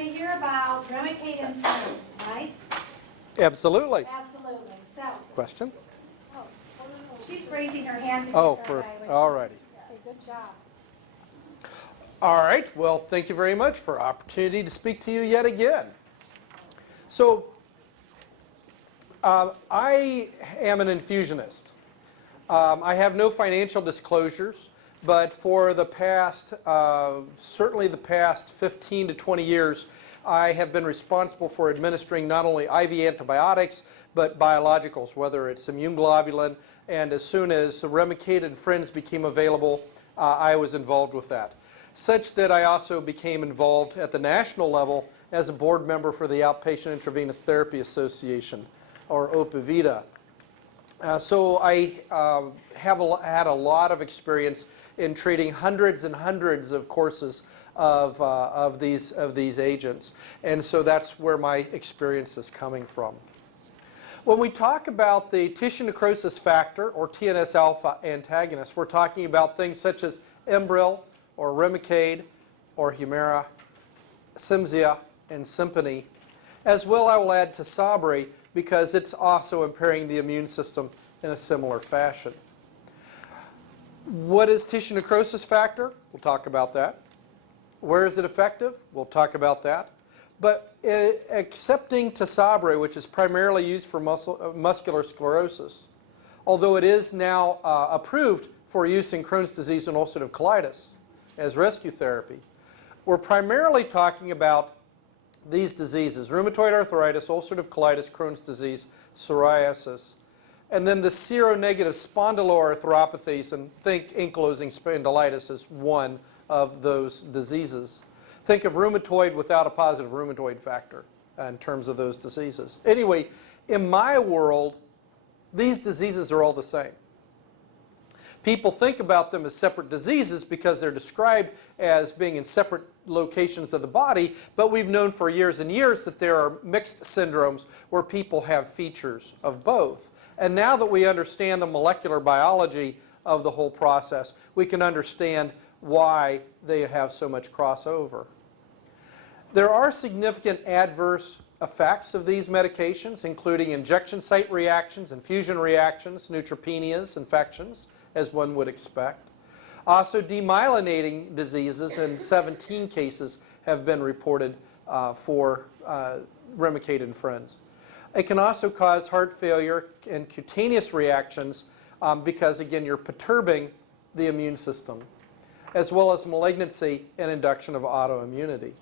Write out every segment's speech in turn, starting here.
to hear about Remicade and friends, right? Absolutely. Absolutely. So, Question? she's raising her hand to Oh, get for, her way, which all righty. Okay, good job. All right, well, thank you very much for opportunity to speak to you yet again. So, I am an infusionist. I have no financial disclosures, but for the past, certainly the past 15 to 20 years, I have been responsible for administering not only IV antibiotics, but biologicals, whether it's immune globulin, and as soon as Remicade and friends became available, I was involved with that. Such that I also became involved at the national level as a board member for the Outpatient Intravenous Therapy Association, or OPAVITA. So I have had a lot of experience in treating hundreds and hundreds of courses of these agents. And so that's where my experience is coming from. When we talk about the tissue necrosis factor, or TNF-alpha antagonist, we're talking about things such as Enbrel, or Remicade, or Humira, Cimzia, and Simponi. As well, I will add Tisabri, because it's also impairing the immune system in a similar fashion. What is tissue necrosis factor? We'll talk about that. Where is it effective? We'll talk about that. But accepting Tisabri, which is primarily used for muscular sclerosis, although it is now approved for use in Crohn's disease and ulcerative colitis as rescue therapy, we're primarily talking about these diseases: rheumatoid arthritis, ulcerative colitis, Crohn's disease, psoriasis, and then the seronegative spondyloarthropathies, and think ankylosing spondylitis as one of those diseases. Think of rheumatoid without a positive rheumatoid factor in terms of those diseases. Anyway, in my world, these diseases are all the same. People think about them as separate diseases because they're described as being in separate locations of the body, but we've known for years and years that there are mixed syndromes where people have features of both. And now that we understand the molecular biology of the whole process, we can understand why they have so much crossover. There are significant adverse effects of these medications, including injection site reactions, infusion reactions, neutropenias, infections, as one would expect. Also, demyelinating diseases in 17 cases have been reported for Remicade and friends. It can also cause heart failure and cutaneous reactions because, again, you're perturbing the immune system, as well as malignancy and induction of autoimmunity.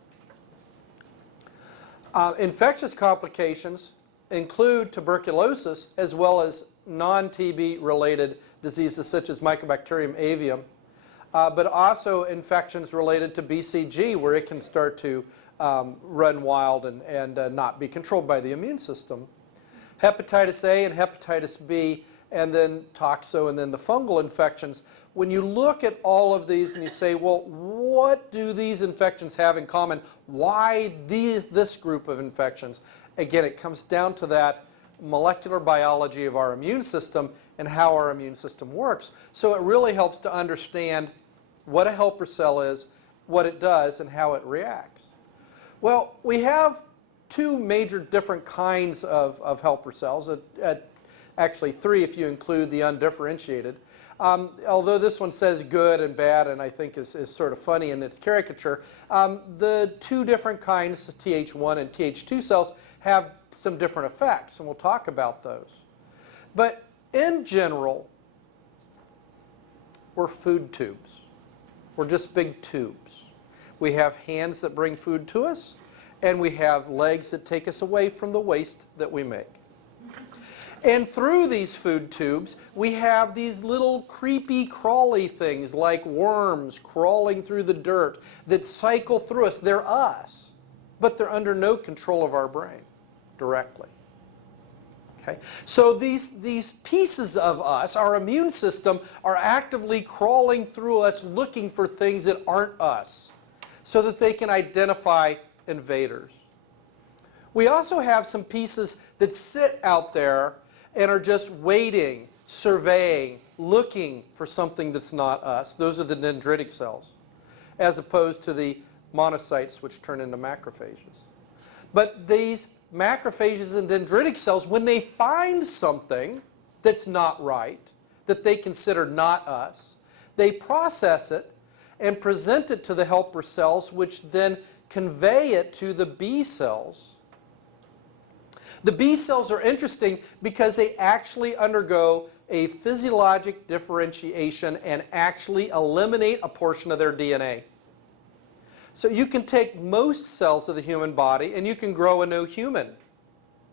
Infectious complications include tuberculosis, as well as non-TB related diseases such as Mycobacterium avium, but also infections related to BCG, where it can start to run wild and not be controlled by the immune system. Hepatitis A and hepatitis B, and then toxo, and then the fungal infections. When you look at all of these and you say, well, what do these infections have in common? Why this group of infections? Again, it comes down to that molecular biology of our immune system and how our immune system works. So it really helps to understand what a helper cell is, what it does, and how it reacts. Well, we have two major different kinds of helper cells, actually three if you include the undifferentiated. Although this one says good and bad, and I think is sort of funny in its caricature, the two different kinds, Th1 and Th2 cells, have some different effects, and we'll talk about those. But in general, we're food tubes. We're just big tubes. We have hands that bring food to us, and we have legs that take us away from the waste that we make. And through these food tubes, we have these little creepy, crawly things like worms crawling through the dirt that cycle through us. They're us, but they're under no control of our brain directly. Okay? So these pieces of us, our immune system, are actively crawling through us looking for things that aren't us so that they can identify invaders. We also have some pieces that sit out there and are just waiting, surveying, looking for something that's not us. Those are the dendritic cells, as opposed to the monocytes, which turn into macrophages. But these macrophages and dendritic cells, when they find something that's not right, that they consider not us, they process it and present it to the helper cells, which then convey it to the B cells. The B cells are interesting because they actually undergo a physiologic differentiation and actually eliminate a portion of their DNA. So you can take most cells of the human body and you can grow a new human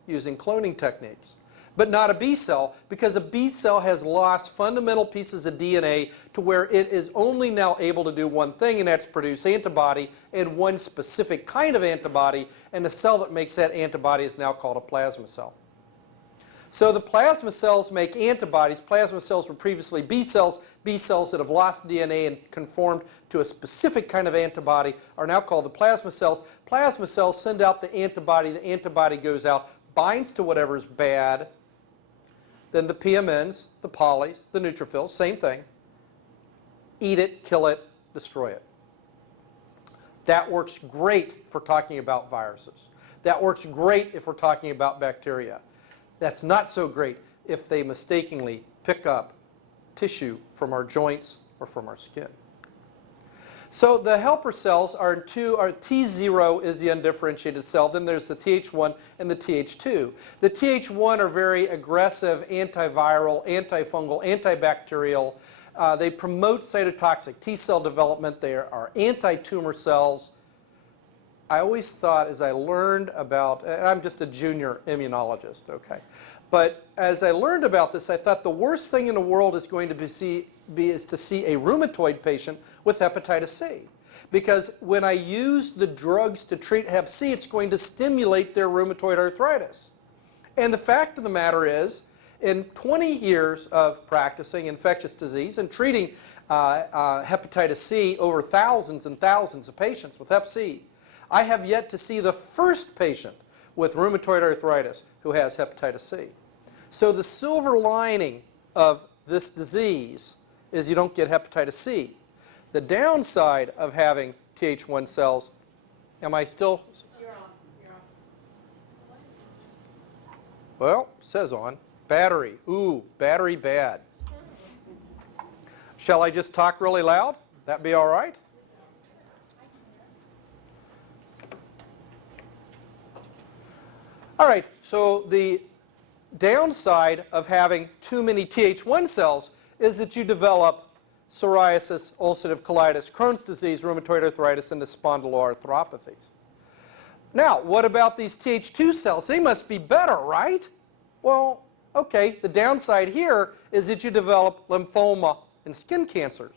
using cloning techniques. But not a B cell, because a B cell has lost fundamental pieces of DNA to where it is only now able to do one thing, and that's produce antibody, and one specific kind of antibody, and the cell that makes that antibody is now called a plasma cell. So the plasma cells make antibodies. Plasma cells were previously B cells. B cells that have lost DNA and conformed to a specific kind of antibody are now called the plasma cells. Plasma cells send out the antibody goes out, binds to whatever's bad. Then the PMNs, the polys, the neutrophils, same thing. Eat it, kill it, destroy it. That works great for talking about viruses. That works great if we're talking about bacteria. That's not so great if they mistakenly pick up tissue from our joints or from our skin. So the helper cells are T0 is the undifferentiated cell. Then there's the Th1 and the Th2. The Th1 are very aggressive, antiviral, antifungal, antibacterial. They promote cytotoxic T cell development. They are anti-tumor cells. I always thought, as I learned about, and I'm just a junior immunologist, okay, but as I learned about this, I thought the worst thing in the world is going to be to see a rheumatoid patient with hepatitis C. Because when I use the drugs to treat hep C, it's going to stimulate their rheumatoid arthritis. And the fact of the matter is, in 20 years of practicing infectious disease and treating hepatitis C over thousands and thousands of patients with hep C, I have yet to see the first patient with rheumatoid arthritis who has hepatitis C. So the silver lining of this disease is you don't get hepatitis C. The downside of having Th1 cells, am I still? You're on. You're on. Well, says on. Battery. Ooh, battery bad. Shall I just talk really loud? That be all right? All right, so the downside of having too many Th1 cells is that you develop psoriasis, ulcerative colitis, Crohn's disease, rheumatoid arthritis, and the spondyloarthropathies. Now, what about these Th2 cells? They must be better, right? Well, okay, the downside here is that you develop lymphoma and skin cancers.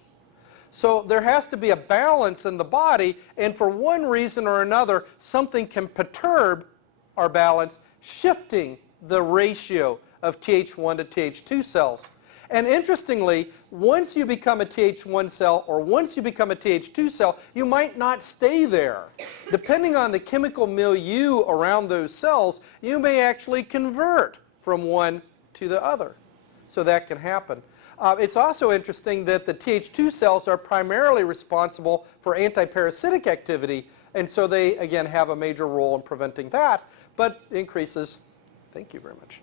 So there has to be a balance in the body, and for one reason or another, something can perturb our balance, shifting the ratio of Th1 to Th2 cells. And interestingly, once you become a Th1 cell or once you become a Th2 cell, you might not stay there. Depending on the chemical milieu around those cells, you may actually convert from one to the other. So that can happen. It's also interesting that the Th2 cells are primarily responsible for antiparasitic activity, and so they, again, have a major role in preventing that, but increases, thank you very much,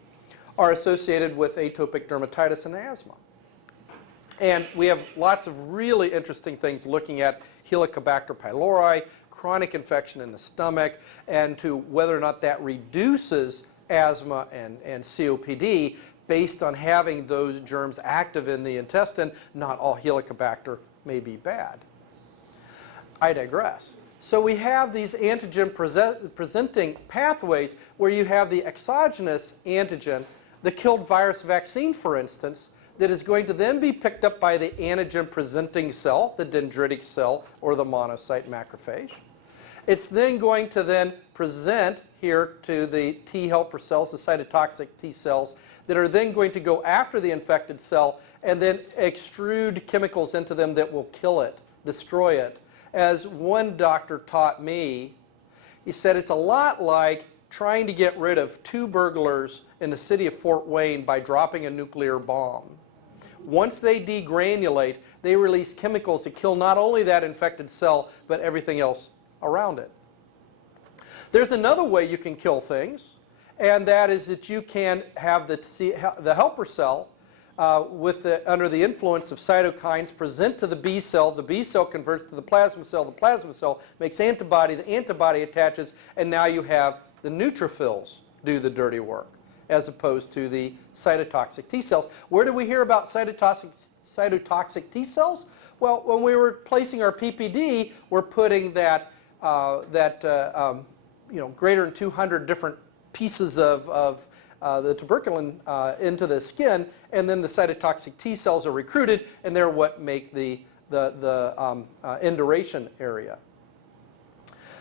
are associated with atopic dermatitis and asthma. And we have lots of really interesting things looking at Helicobacter pylori, chronic infection in the stomach, and to whether or not that reduces asthma and COPD based on having those germs active in the intestine. Not all Helicobacter may be bad. I digress. So we have these antigen presenting pathways where you have the exogenous antigen, the killed virus vaccine, for instance, that is going to then be picked up by the antigen presenting cell, the dendritic cell or the monocyte macrophage. It's then going to then present here to the T helper cells, the cytotoxic T cells, that are then going to go after the infected cell and then extrude chemicals into them that will kill it, destroy it. As one doctor taught me, he said it's a lot like trying to get rid of 2 burglars in the city of Fort Wayne by dropping a nuclear bomb. Once they degranulate, they release chemicals that kill not only that infected cell, but everything else around it. There's another way you can kill things, and that is that you can have the helper cell under the influence of cytokines present to the B cell converts to the plasma cell makes antibody, the antibody attaches, and now you have the neutrophils do the dirty work, as opposed to the cytotoxic T cells. Where do we hear about cytotoxic T cells? Well, when we were placing our PPD, we're putting that greater than 200 different pieces of the tuberculin into the skin, and then the cytotoxic T cells are recruited, and they're what make the induration area.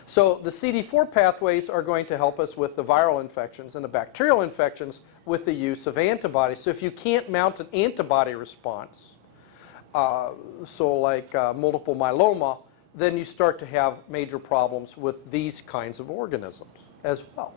So the CD4 pathways are going to help us with the viral infections and the bacterial infections with the use of antibodies. So if you can't mount an antibody response, like multiple myeloma, then you start to have major problems with these kinds of organisms as well.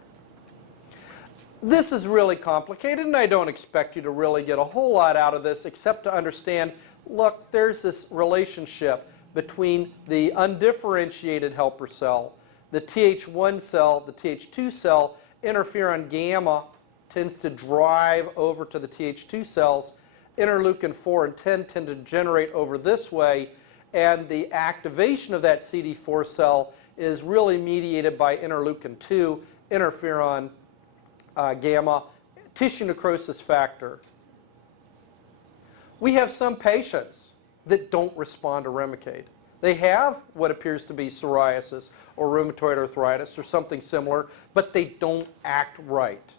This is really complicated, and I don't expect you to really get a whole lot out of this except to understand, look, there's this relationship between the undifferentiated helper cell, the Th1 cell, the Th2 cell. Interferon gamma tends to drive over to the Th2 cells. Interleukin 4 and 10 tend to generate over this way, and the activation of that CD4 cell is really mediated by interleukin 2, interferon gamma, tissue necrosis factor. We have some patients that don't respond to Remicade. They have what appears to be psoriasis or rheumatoid arthritis or something similar, but they don't act right.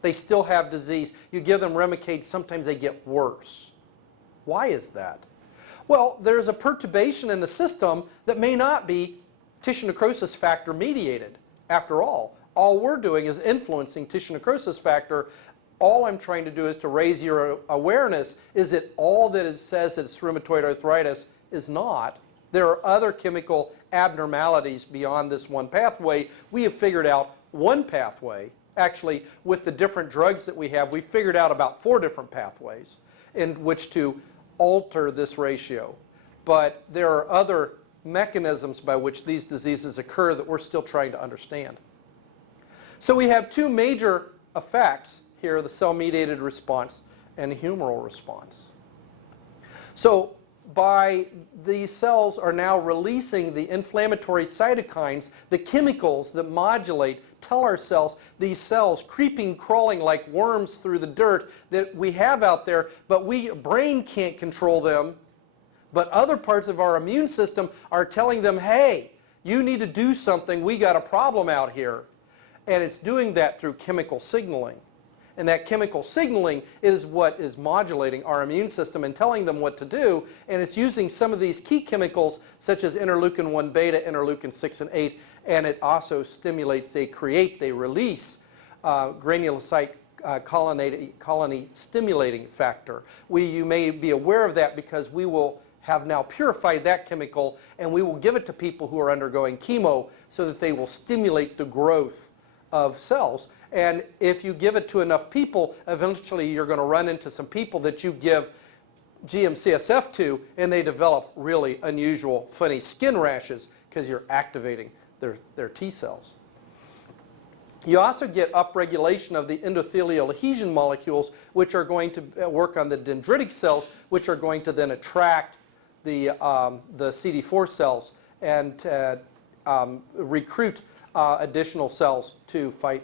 They still have disease. You give them Remicade, sometimes they get worse. Why is that? Well, there's a perturbation in the system that may not be tissue necrosis factor mediated. After all we're doing is influencing tissue necrosis factor. All I'm trying to do is to raise your awareness is that all that it says it's rheumatoid arthritis is not. There are other chemical abnormalities beyond this one pathway. We have figured out one pathway. Actually, with the different drugs that we have, we figured out about 4 different pathways in which to alter this ratio. But there are other mechanisms by which these diseases occur that we're still trying to understand. So we have 2 major effects here, the cell-mediated response and the humoral response. So these cells are now releasing the inflammatory cytokines, the chemicals that modulate, tell our cells, these cells creeping, crawling like worms through the dirt that we have out there, but brain can't control them. But other parts of our immune system are telling them, hey, you need to do something, we got a problem out here. And it's doing that through chemical signaling. And that chemical signaling is what is modulating our immune system and telling them what to do. And it's using some of these key chemicals, such as interleukin 1 beta, interleukin 6 and 8, and it also stimulates, they release granulocyte colony stimulating factor. You may be aware of that because we will have now purified that chemical, and we will give it to people who are undergoing chemo so that they will stimulate the growth of cells. And if you give it to enough people, eventually you're going to run into some people that you give GM-CSF to, and they develop really unusual, funny skin rashes because you're activating their T cells. You also get upregulation of the endothelial adhesion molecules, which are going to work on the dendritic cells, which are going to then attract the CD4 cells and recruit additional cells to fight,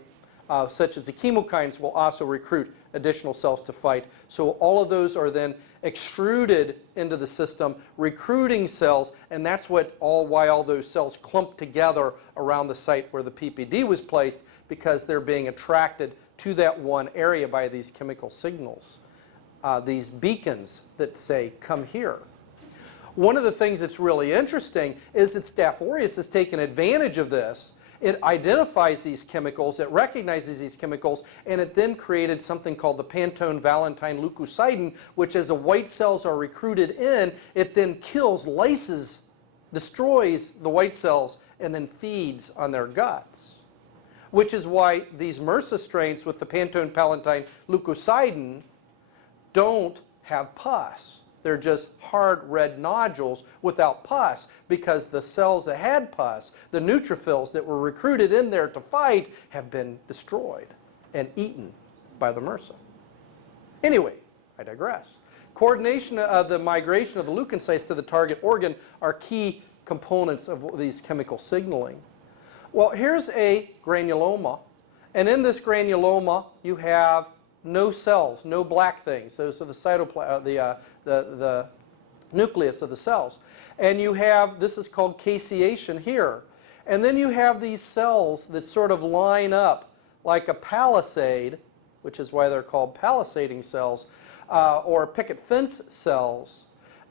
such as the chemokines will also recruit additional cells to fight. So all of those are then extruded into the system, recruiting cells, and that's why all those cells clump together around the site where the PPD was placed, because they're being attracted to that one area by these chemical signals, these beacons that say, come here. One of the things that's really interesting is that Staph aureus has taken advantage of this. It identifies these chemicals, it recognizes these chemicals, and it then created something called the Pantone-Valentine leukocidin, which as the white cells are recruited in, it then kills, lyses, destroys the white cells, and then feeds on their guts. Which is why these MRSA strains with the Pantone-Valentine leukocidin don't have pus. They're just hard red nodules without pus, because the cells that had pus, the neutrophils that were recruited in there to fight, have been destroyed and eaten by the MRSA. Anyway, I digress. Coordination of the migration of the leukocytes to the target organ are key components of these chemical signaling. Well, here's a granuloma, and in this granuloma you have no cells, no black things. Those are the nucleus of the cells. And you have, this is called caseation here. And then you have these cells that sort of line up like a palisade, which is why they're called palisading cells, or picket fence cells.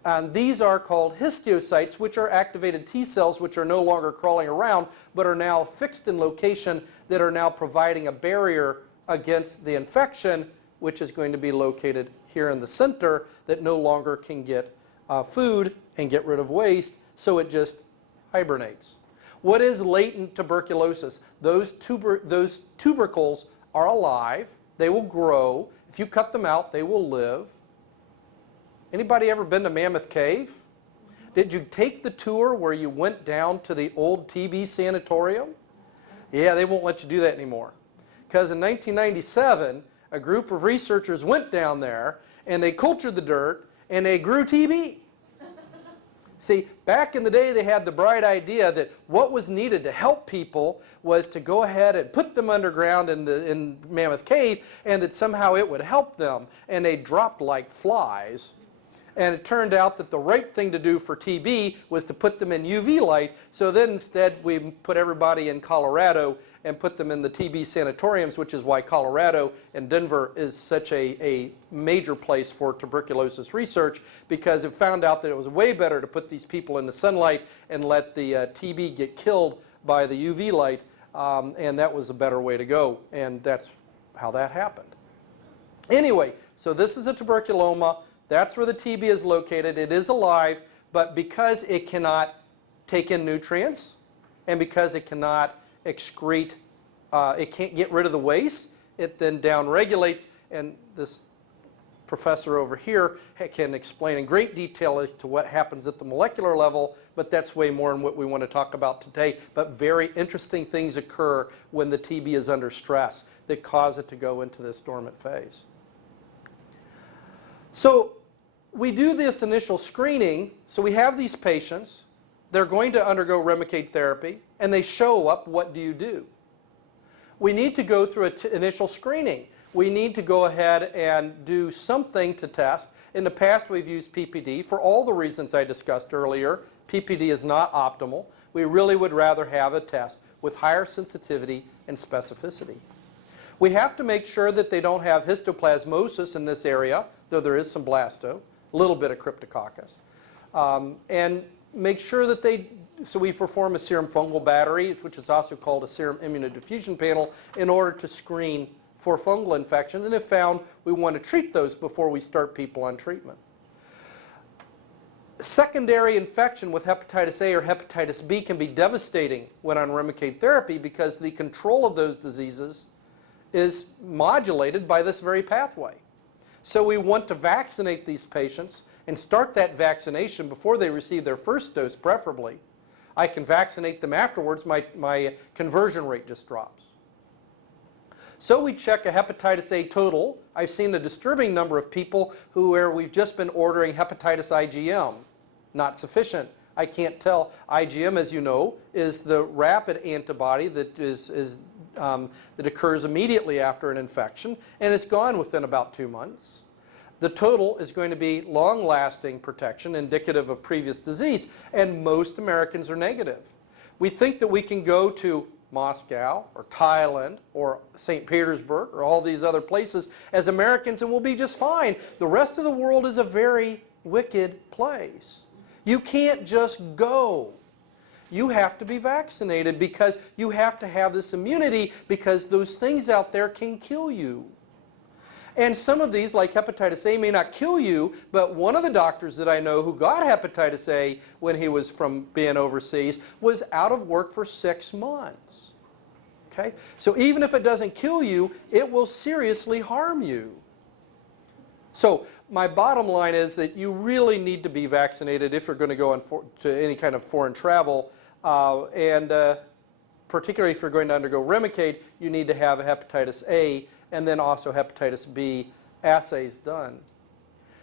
And these are called histiocytes, which are activated T cells, which are no longer crawling around, but are now fixed in location, that are now providing a barrier against the infection, which is going to be located here in the center, that no longer can get food and get rid of waste, so it just hibernates. What is latent tuberculosis? Those tubercles are alive. They will grow. If you cut them out, they will live. Anybody ever been to Mammoth Cave? Did you take the tour where you went down to the old TB sanatorium? Yeah, they won't let you do that anymore. Because in 1997, a group of researchers went down there and they cultured the dirt and they grew TB. See, back in the day they had the bright idea that what was needed to help people was to go ahead and put them underground in Mammoth Cave, and that somehow it would help them. And they dropped like flies. And it turned out that the right thing to do for TB was to put them in UV light. So then instead we put everybody in Colorado and put them in the TB sanatoriums, which is why Colorado and Denver is such a major place for tuberculosis research, because it found out that it was way better to put these people in the sunlight and let the TB get killed by the UV light, and that was a better way to go, and that's how that happened. Anyway, so this is a tuberculoma. That's where the TB is located. It is alive, but because it cannot take in nutrients, and because it cannot excrete, it can't get rid of the waste, it then downregulates, and this professor over here can explain in great detail as to what happens at the molecular level, but that's way more than what we want to talk about today. But very interesting things occur when the TB is under stress that cause it to go into this dormant phase. So we do this initial screening. So we have these patients. They're going to undergo Remicade therapy, and they show up. What do you do? We need to go through an initial screening. We need to go ahead and do something to test. In the past, we've used PPD for all the reasons I discussed earlier. PPD is not optimal. We really would rather have a test with higher sensitivity and specificity. We have to make sure that they don't have histoplasmosis in this area, though there is some blasto, a little bit of cryptococcus, and make sure that so we perform a serum fungal battery, which is also called a serum immunodiffusion panel, in order to screen for fungal infections, and if found, we want to treat those before we start people on treatment. Secondary infection with hepatitis A or hepatitis B can be devastating when on Remicade therapy, because the control of those diseases is modulated by this very pathway. So we want to vaccinate these patients and start that vaccination before they receive their first dose, preferably. I can vaccinate them afterwards. My conversion rate just drops. So we check a hepatitis A total. I've seen a disturbing number of people where we've just been ordering hepatitis IgM. Not sufficient. I can't tell. IgM, as you know, is the rapid antibody that that occurs immediately after an infection, and it's gone within about 2 months. The total is going to be long-lasting protection, indicative of previous disease, and most Americans are negative. We think that we can go to Moscow or Thailand or St. Petersburg or all these other places as Americans and we'll be just fine. The rest of the world is a very wicked place. You can't just go. You have to be vaccinated, because you have to have this immunity, because those things out there can kill you. And some of these, like hepatitis A, may not kill you, but one of the doctors that I know who got hepatitis A when he was from being overseas was out of work for 6 months. Okay? So even if it doesn't kill you, it will seriously harm you. So my bottom line is that you really need to be vaccinated if you're going to go to any kind of foreign travel, and particularly if you're going to undergo Remicade, you need to have a hepatitis A and then also hepatitis B assays done.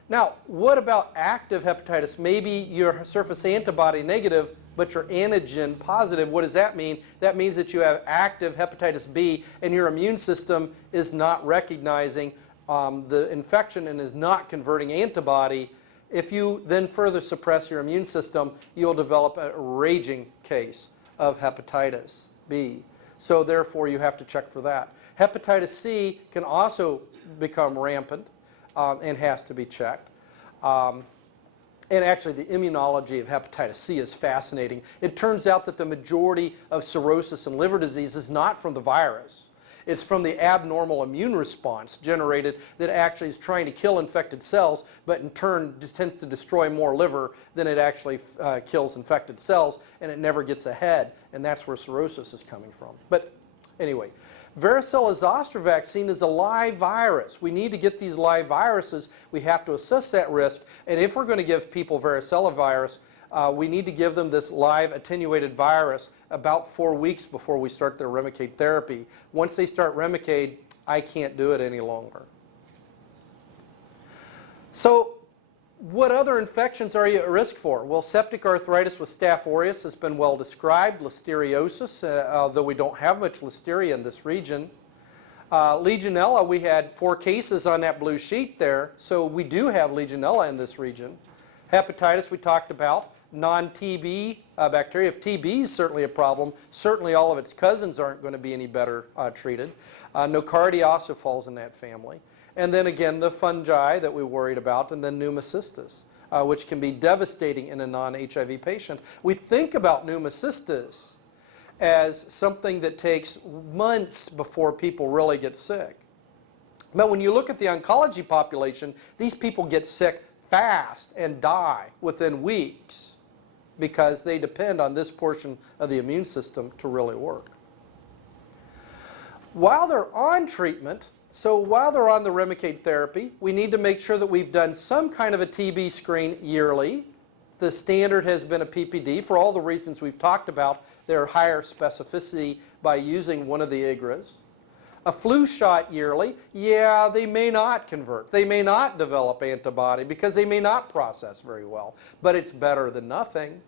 Now, what about active hepatitis? Maybe you're surface antibody negative, but you're antigen positive. What does that mean? That means that you have active hepatitis B and your immune system is not recognizing the infection and is not converting antibody. If you then further suppress your immune system, you'll develop a raging case of hepatitis B. So therefore, you have to check for that. Hepatitis C can also become rampant and has to be checked. And actually, the immunology of hepatitis C is fascinating. It turns out that the majority of cirrhosis and liver disease is not from the virus. It's from the abnormal immune response generated that actually is trying to kill infected cells, but in turn tends to destroy more liver than it actually kills infected cells, and it never gets ahead, and that's where cirrhosis is coming from. But anyway, varicella zoster vaccine is a live virus. We need to get these live viruses. We have to assess that risk, and if we're going to give people varicella virus, we need to give them this live attenuated virus about 4 weeks before we start their Remicade therapy. Once they start Remicade, I can't do it any longer. So what other infections are you at risk for? Well, septic arthritis with Staph aureus has been well described. Listeriosis, although we don't have much listeria in this region. Legionella, we had 4 cases on that blue sheet there, so we do have Legionella in this region. Hepatitis we talked about. Non-TB bacteria. If TB is certainly a problem, certainly all of its cousins aren't going to be any better treated. Nocardia also falls in that family. And then again, the fungi that we worried about, and then pneumocystis, which can be devastating in a non-HIV patient. We think about pneumocystis as something that takes months before people really get sick. But when you look at the oncology population, these people get sick fast and die within weeks because they depend on this portion of the immune system to really work. While they're on treatment, so while they're on the Remicade therapy, we need to make sure that we've done some kind of a TB screen yearly. The standard has been a PPD for all the reasons we've talked about. Their higher specificity by using one of the IGRAs. A flu shot yearly, yeah, they may not convert. They may not develop antibody because they may not process very well, but it's better than nothing.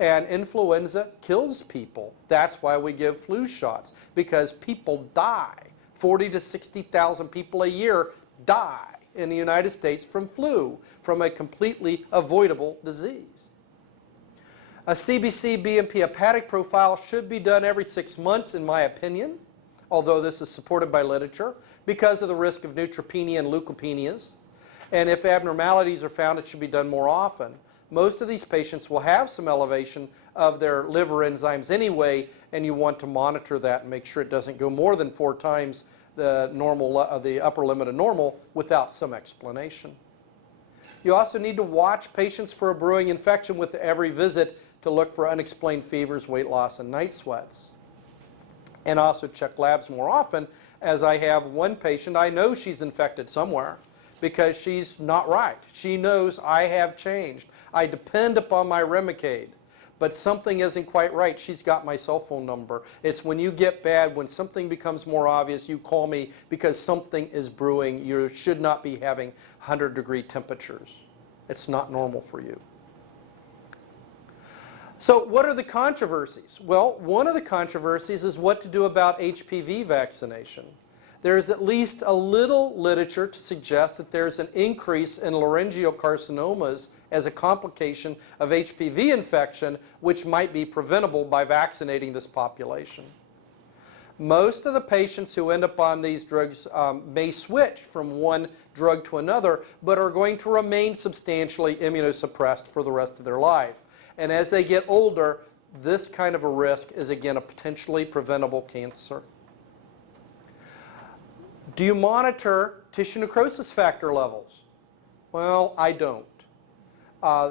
And influenza kills people. That's why we give flu shots, because people die. 40,000 to 60,000 people a year die in the United States from flu, from a completely avoidable disease. A CBC BMP hepatic profile should be done every 6 months, in my opinion, although this is supported by literature, because of the risk of neutropenia and leukopenias. And if abnormalities are found, it should be done more often. Most of these patients will have some elevation of their liver enzymes anyway, and you want to monitor that and make sure it doesn't go more than 4 times the normal, the upper limit of normal without some explanation. You also need to watch patients for a brewing infection with every visit to look for unexplained fevers, weight loss, and night sweats. And also check labs more often, as I have one patient, I know she's infected somewhere because she's not right. She knows I have changed. I depend upon my Remicade, but something isn't quite right. She's got my cell phone number. It's when you get bad, when something becomes more obvious, you call me because something is brewing. You should not be having 100-degree temperatures. It's not normal for you. So what are the controversies? Well, one of the controversies is what to do about HPV vaccination. There is at least a little literature to suggest that there's an increase in laryngeal carcinomas as a complication of HPV infection, which might be preventable by vaccinating this population. Most of the patients who end up on these drugs may switch from one drug to another, but are going to remain substantially immunosuppressed for the rest of their life. And as they get older, this kind of a risk is again a potentially preventable cancer. Do you monitor tissue necrosis factor levels? Well, I don't.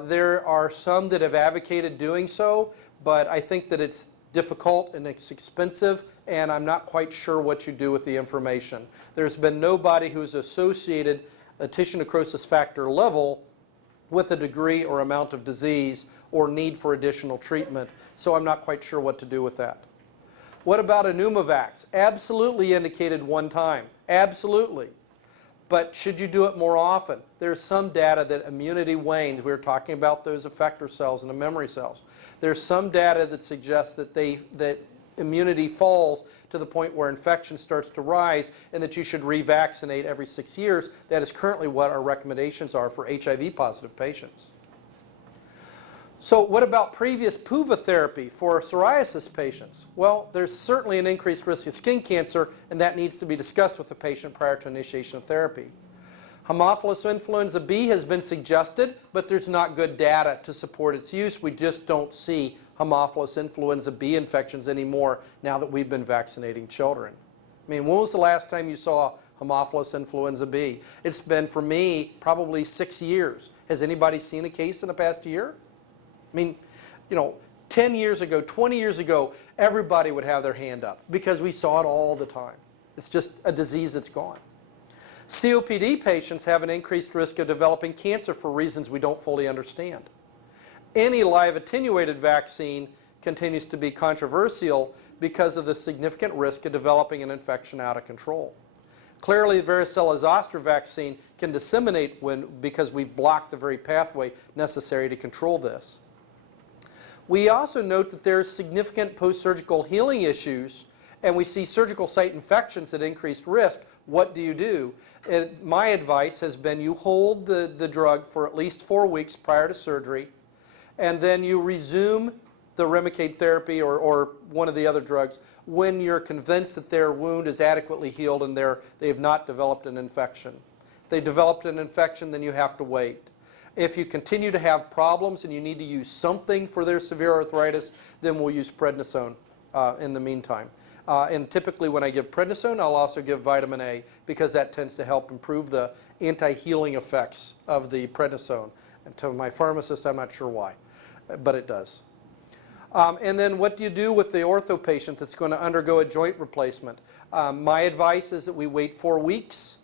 There are some that have advocated doing so, but I think that it's difficult and it's expensive, and I'm not quite sure what you do with the information. There's been nobody who's associated a tissue necrosis factor level with a degree or amount of disease or need for additional treatment. So I'm not quite sure what to do with that. What about a pneumovax? Absolutely indicated one time. Absolutely. But should you do it more often? There's some data that immunity wanes. We were talking about those effector cells and the memory cells. There's some data that suggests that immunity falls to the point where infection starts to rise and that you should revaccinate every 6 years. That is currently what our recommendations are for HIV-positive patients. So what about previous Poova therapy for psoriasis patients? Well, there's certainly an increased risk of skin cancer, and that needs to be discussed with the patient prior to initiation of therapy. Haemophilus influenza B has been suggested, but there's not good data to support its use. We just don't see Haemophilus influenza B infections anymore now that we've been vaccinating children. I mean, when was the last time you saw Haemophilus influenza B? It's been, for me, probably 6 years. Has anybody seen a case in the past year? I mean, 10 years ago, 20 years ago, everybody would have their hand up because we saw it all the time. It's just a disease that's gone. COPD patients have an increased risk of developing cancer for reasons we don't fully understand. Any live attenuated vaccine continues to be controversial because of the significant risk of developing an infection out of control. Clearly, the varicella-zoster vaccine can disseminate because we've blocked the very pathway necessary to control this. We also note that there's significant post-surgical healing issues, and we see surgical site infections at increased risk. What do you do? My advice has been you hold the drug for at least 4 weeks prior to surgery, and then you resume the Remicade therapy or one of the other drugs when you're convinced that their wound is adequately healed and they have not developed an infection. If they developed an infection, then you have to wait. If you continue to have problems and you need to use something for their severe arthritis, then we'll use prednisone in the meantime. And typically when I give prednisone, I'll also give vitamin A because that tends to help improve the anti-healing effects of the prednisone. And to my pharmacist, I'm not sure why, but it does. And then what do you do with the ortho patient that's going to undergo a joint replacement? My advice is that we wait 4 weeks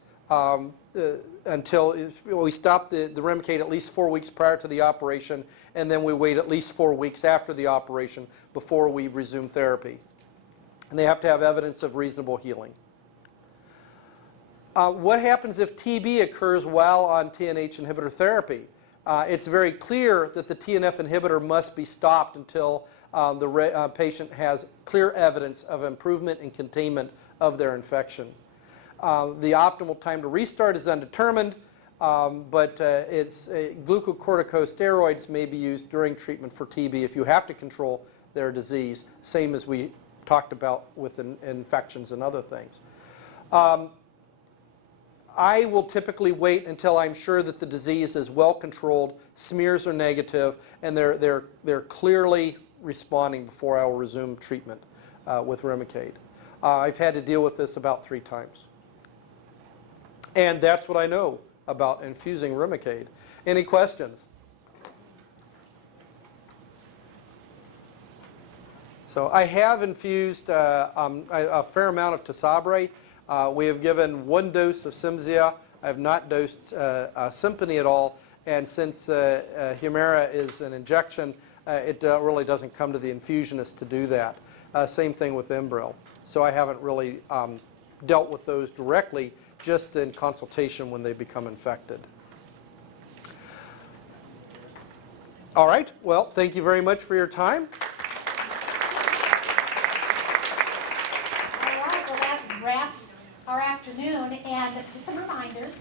until we stop the Remicade at least 4 weeks prior to the operation, and then we wait at least 4 weeks after the operation before we resume therapy. And they have to have evidence of reasonable healing. What happens if TB occurs while on TNF inhibitor therapy? It's very clear that the TNF inhibitor must be stopped until the patient has clear evidence of improvement and containment of their infection. The optimal time to restart is undetermined, but glucocorticosteroids may be used during treatment for TB if you have to control their disease, same as we talked about with infections and other things. I will typically wait until I'm sure that the disease is well controlled, smears are negative, and they're clearly responding before I will resume treatment with Remicade. I've had to deal with this about 3 times. And that's what I know about infusing Remicade. Any questions? So I have infused a fair amount of Tesabre. We have given 1 dose of Cimzia. I have not dosed Symphony at all. And since Humira is an injection, it really doesn't come to the infusionist to do that. Same thing with Enbrel. So I haven't really dealt with those directly, just in consultation when they become infected. All right. Well, thank you very much for your time. All right, well that wraps our afternoon, and just some reminders.